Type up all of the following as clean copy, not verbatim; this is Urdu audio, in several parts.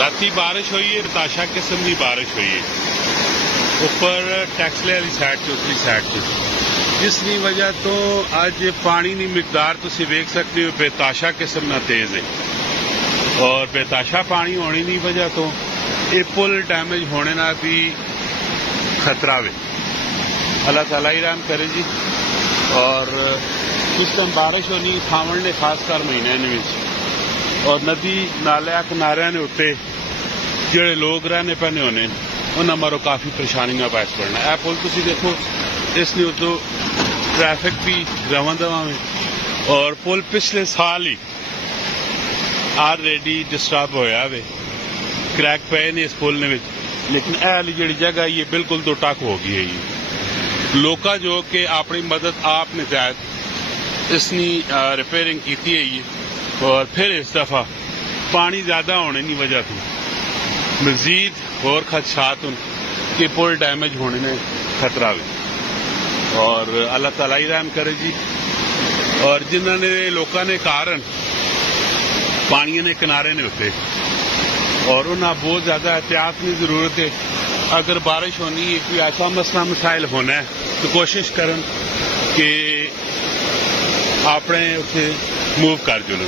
راتی بارش ہوئی ہے، رتاشا قسم کی بارش ہوئی ہے اوپر ٹیکسلے والی سائڈ سے اتلی سائڈ سے، جس کی وجہ تو اج پانی کی مقدار تھی ویک سکتے ہو بےتاشا قسم نہ تیز ہے، اور بےتاشا پانی ہونے کی وجہ تو یہ پل ڈیمیج ہونے نہ بھی خطرہ ہے۔ اللہ تعالیٰ ہی رحم کرے جی۔ اور اس ٹائم بارش ہونی ساون نے خاص کر مہینے میں، اور ندی نالے کنارے نے اتنے جڑے لوگ رہنے پہنے ہونے انہوں مارو کافی پریشانیاں باعث پڑنا۔ اے پل تھی دیکھو، اس نے اتو ٹریفک بھی رواں دواں میں، اور پل پچھلے سال ہی آلریڈی ڈسٹرب ہویا وے، کریک پے نے اس پل نے، لیکن اے والی جڑی جگہ یہ بالکل تو ٹک ہو گئی ہے۔ یہ لوکا جو کہ اپنی مدد آپ نے تحت اس نے ریپیئرنگ کی ہے یہ، اور پھر اس دفعہ پانی زیادہ ہونے کی وجہ سے مزید اور خدشات کہ پل ڈیمیج ہونے میں خطرہ ہے، اور اللہ تعالیٰ ہی رحم کرے جی۔ اور جنہوں نے لوگوں نے کارن پانی نے کنارے نے ہوتے، اور انہیں بہت زیادہ احتیاط کی ضرورت ہے۔ اگر بارش ہونی ہے، کوئی ایسا مسئلہ مسائل ہونا ہے تو کوشش کریں کہ اپنے اتنے موو کر جلن،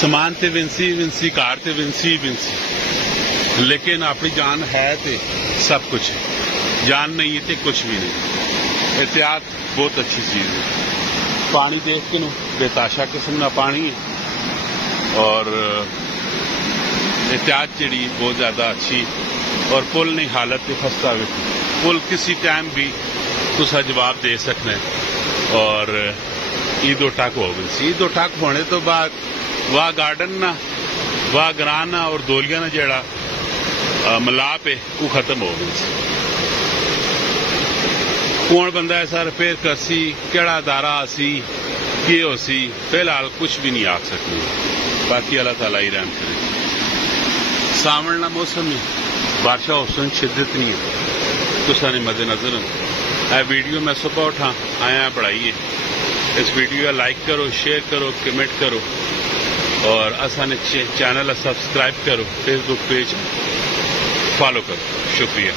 سامان تے ونسی کار تے ونسی لیکن اپنی جان ہے تے سب کچھ ہے، جان نہیں ہے تے کچھ بھی نہیں۔ احتیاط بہت اچھی چیز ہے۔ پانی دیکھ کے نو بےتاشا قسم کا پانی ہے، اور احتیاط جڑی بہت زیادہ اچھی، اور پل نہیں حالت پہ پھنستا ہوئے، پل کسی ٹائم بھی تسا جواب دے سکنا ہے، اور عید و ٹک ہو گئی۔ عید و ٹک ہونے تو بعد واہ گارڈن نہ واہ گران نہ اور دولیاں نہ جڑا ملاپ ہے وہ ختم ہو گئی۔ کون بندہ ایسا ریپیئر کر سی، کیڑا ادارہ آسی، کی ہو سی، فی الحال کچھ بھی نہیں آ سکتی۔ باقی اللہ تعالیٰ ہی رحم کرے۔ ساون کا موسم میں بارشاں حسن شدت نہیں ہے، تو سارے مد نظر اے ویڈیو میں صبح اٹھا آیا پڑھائیے، اس ویڈیو لائک کرو، شیئر کرو، کمنٹ کرو، اور اسانے چینل سبسکرائب کرو، فیس بک پیج فالو کرو۔ شکریہ۔